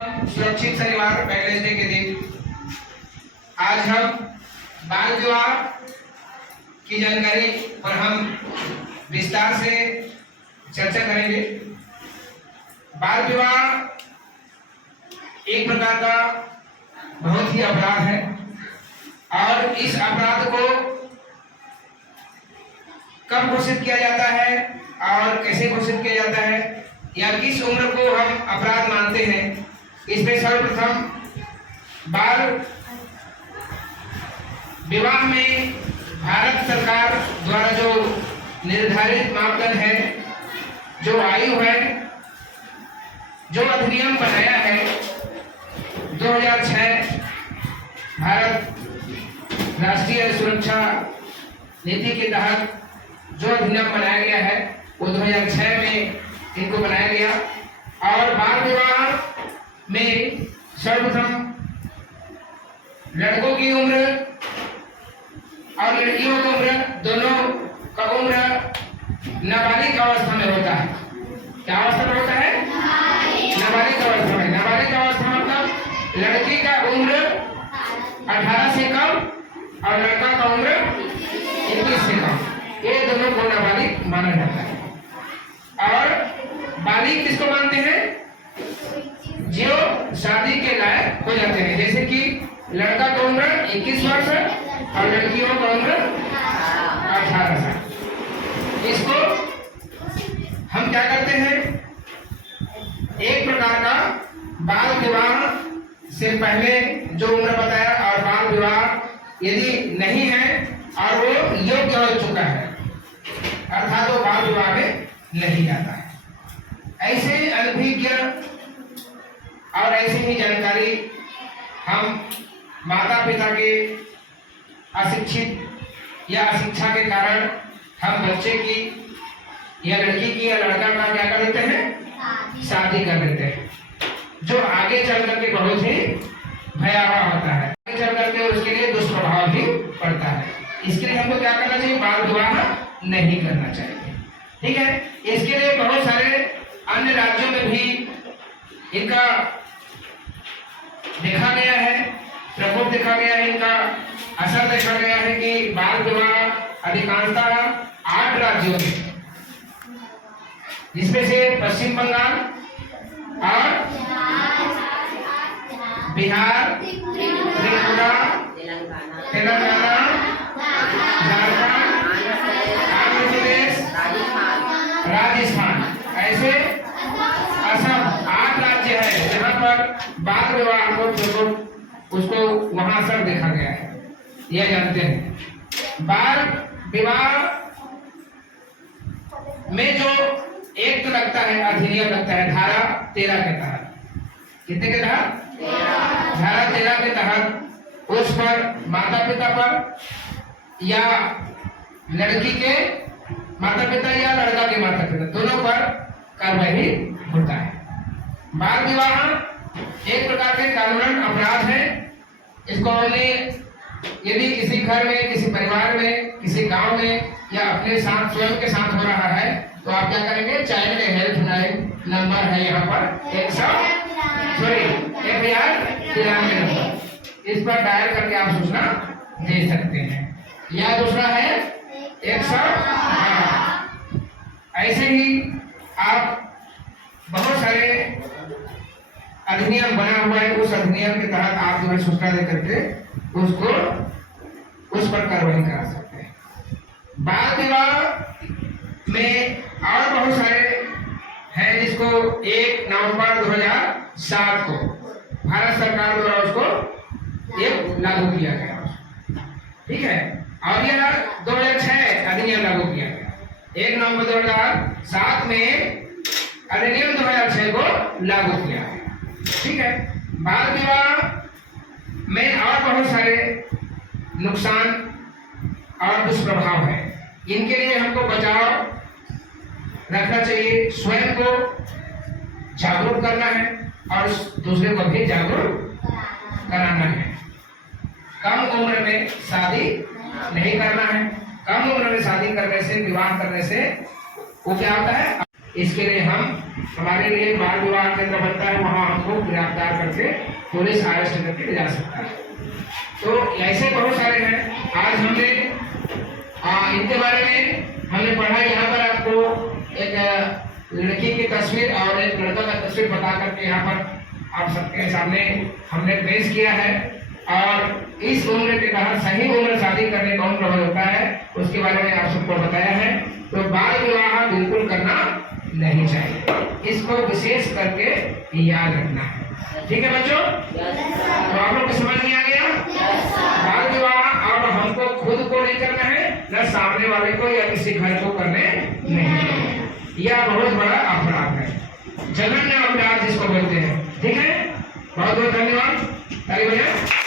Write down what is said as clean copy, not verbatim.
सुरक्षित शनिवार palace day के दिन आज हम बाल विवाह की जानकारी पर हम विस्तार से चर्चा करेंगे। बाल विवाह एक प्रकार का बहुत ही अपराध है और इस अपराध को कब घोषित किया जाता है और कैसे घोषित किया जाता है या किस उम्र को हम अपराध मानते हैं, इसमें सर्वप्रथम बाल विवाह में भारत सरकार द्वारा जो निर्धारित मापदंड है, जो आयु है, जो अधिनियम बनाया है 2006 भारत राष्ट्रीय सुरक्षा नीति के तहत जो अधिनियम बनाया गया है वो 2006 में इनको बनाया गया। और बाल विवाह में सर्वप्रथम लड़कों की उम्र और लड़कियों की उम्र दोनों का उम्र नाबालिग अवस्था में होता है। क्या अवस्था में होता है? नाबालिग अवस्था में। नाबालिग अवस्था मतलब लड़की का उम्र 18 से कम और लड़का का उम्र 21 से कम, ये दोनों को नाबालिग माना जाता है। और बालिग किसको मानते हैं? जो शादी के लायक हो जाते हैं, जैसे कि लड़का का उम्र 21 वर्ष और लड़कियों का उम्र 18 साल। इसको हम क्या करते हैं, एक प्रकार का बाल विवाह से पहले जो उम्र बताया और बाल विवाह यदि नहीं है और वो योग्य हो चुका है अर्थात वो बाल विवाह में नहीं जाता है। ऐसे अनभिज्ञ और ऐसी ही जानकारी हम माता पिता के अशिक्षित या अशिक्षा के कारण हम बच्चे की या लड़की की या लड़का का क्या कर देते हैं, शादी कर देते हैं, जो आगे चल करके बहुत ही भयावह होता है। आगे चल करके उसके लिए दुष्प्रभाव भी पड़ता है। इसके लिए हमको क्या करना चाहिए, बाल विवाह नहीं करना चाहिए। ठीक है, इसके लिए बहुत सारे अन्य राज्यों में भी इनका देखा गया है, प्रकोप देखा गया है, इनका असर देखा गया है कि बाल विवाह अधिकांशतः 8 राज्यों में, जिसमें से पश्चिम बंगाल और बिहार, त्रिपुरा, तेलंगाना, झारखंड, आंध्र प्रदेश, राजस्थान, ऐसे असम 8 राज्य है जहाँ पर बाल विवाह को उसको वहां असर देखा गया है। यह जानते हैं बाल विवाह में जो एक्ट लगता है, अधिनियम लगता है धारा 13 के तहत। कितने के तहत? धारा 13 के तहत उस पर माता पिता पर या लड़की के माता पिता या लड़का के माता पिता दोनों पर कार्रवाई होता है। बाल विवाह एक प्रकार के कानूनन अपराध है। इसको हमने यदि किसी घर में, किसी परिवार में, किसी गांव में या अपने साथ स्वयं के साथ हो रहा है तो आप क्या करेंगे, चाइल्ड हेल्पलाइन नंबर है यहाँ पर 193 नंबर, इस पर डायल करके आप सूचना दे सकते हैं। या दूसरा है 108। ऐसे ही आप बहुत सारे अधिनियम बना हुआ है, उस अधिनियम के तहत आप जो है सूचना दे करके उसको उस पर कार्रवाई करा सकते हैं। बाल विवाह में और बहुत सारे हैं जिसको 1 नवंबर 2007 को भारत सरकार द्वारा उसको एक लागू किया गया। ठीक है, और यह 2006 अधिनियम लागू किया गया। 1 नवंबर 2007 में अधिनियम 2006 को लागू किया है। ठीक है, बाल विवाह में और बहुत सारे नुकसान और दुष्प्रभाव है। इनके लिए हमको बचाव रखना चाहिए, स्वयं को जागरूक करना है और दूसरे को भी जागरूक कराना है। कम उम्र में शादी नहीं करना है। कम उम्र में शादी करने से, विवाह करने से वो क्या होता है, इसके लिए हमारे लिए बाल विवाह केंद्र बनता है, वहाँ हमको गिरफ्तार करके पुलिस अरेस्ट करके ले जा सकता है। तो ऐसे बहुत सारे हैं। आज हमने इनके बारे में हमने पढ़ा। यहाँ पर आपको एक लड़की की तस्वीर और एक लड़का का तस्वीर बता करके यहाँ पर आप सबके सामने हमने पेश किया है। और इस उम्र के तहत सही उम्र शादी करने का उम्र होता है, उसके बारे में आप सबको बताया है। तो बाल विवाह बिल्कुल करना नहीं चाहिए, इसको विशेष करके याद रखना है। ठीक है बच्चों? तो आप लोग को समझ में आ गया? बाल विवाह और हमको खुद को नहीं करना है, न सामने वाले को या किसी घर को करने नहीं। यह बहुत बड़ा अपराध है, जघन्य अपराध जिसको बोलते हैं। ठीक है, बहुत बहुत धन्यवाद। ताली बजाएं।